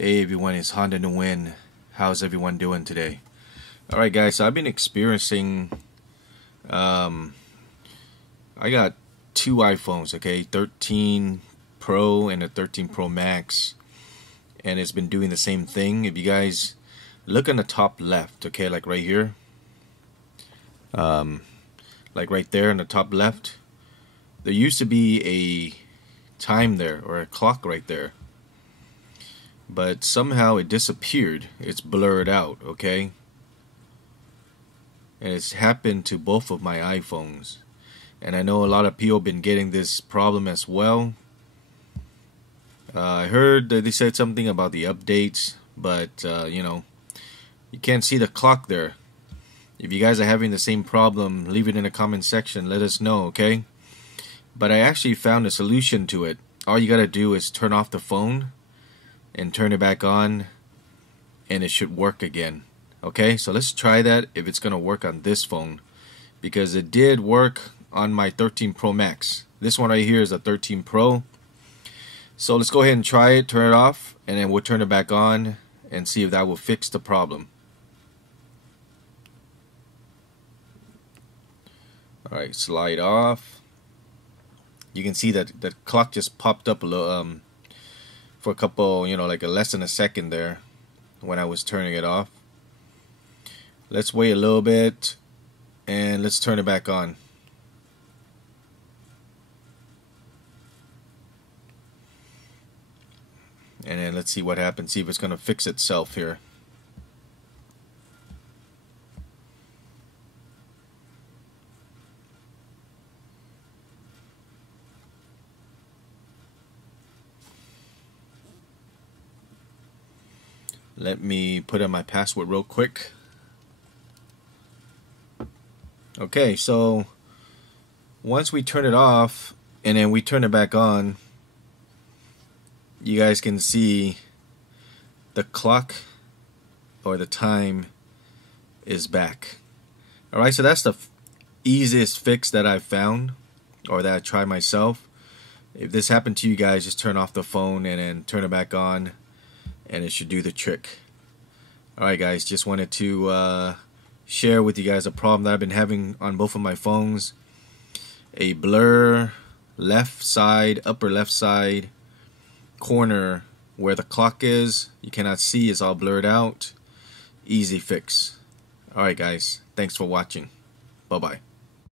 Hey everyone, it's Honda in the Wind. How's everyone doing today? Alright guys, so I've been experiencing I got two iPhones, okay, 13 Pro and a 13 Pro Max, and it's been doing the same thing. If you guys look on the top left, okay, like right here, like right there in the top left, there used to be a time there, or a clock right there, but somehow it disappeared. It's blurred out, okay? And it's happened to both of my iPhones. And I know a lot of people have been getting this problem as well. I heard that they said something about the updates, but you know, you can't see the clock there. If you guys are having the same problem, leave it in the comment section. Let us know, okay? But I actually found a solution to it. All you gotta do is turn off the phone and turn it back on, and it should work again. Okay, so let's try that if it's gonna work on this phone, because it did work on my 13 Pro Max. This one right here is a 13 Pro. So let's go ahead and try it, turn it off, and then we'll turn it back on and see if that will fix the problem. Alright, slide off. You can see that the clock just popped up a little, for a couple, you know, like less than a second there when I was turning it off. Let's wait a little bit and let's turn it back on. And then let's see what happens, see if it's going to fix itself here. Let me put in my password real quick. Okay, so once we turn it off and then we turn it back on, you guys can see the clock, or the time, is back. Alright, so that's the easiest fix that I've found, or that I tried myself. If this happened to you guys, just turn off the phone and then turn it back on, and it should do the trick. Alright guys, just wanted to share with you guys a problem that I've been having on both of my phones. A blur left side, upper left side corner where the clock is. You cannot see, it's all blurred out. Easy fix. Alright guys, thanks for watching. Bye bye.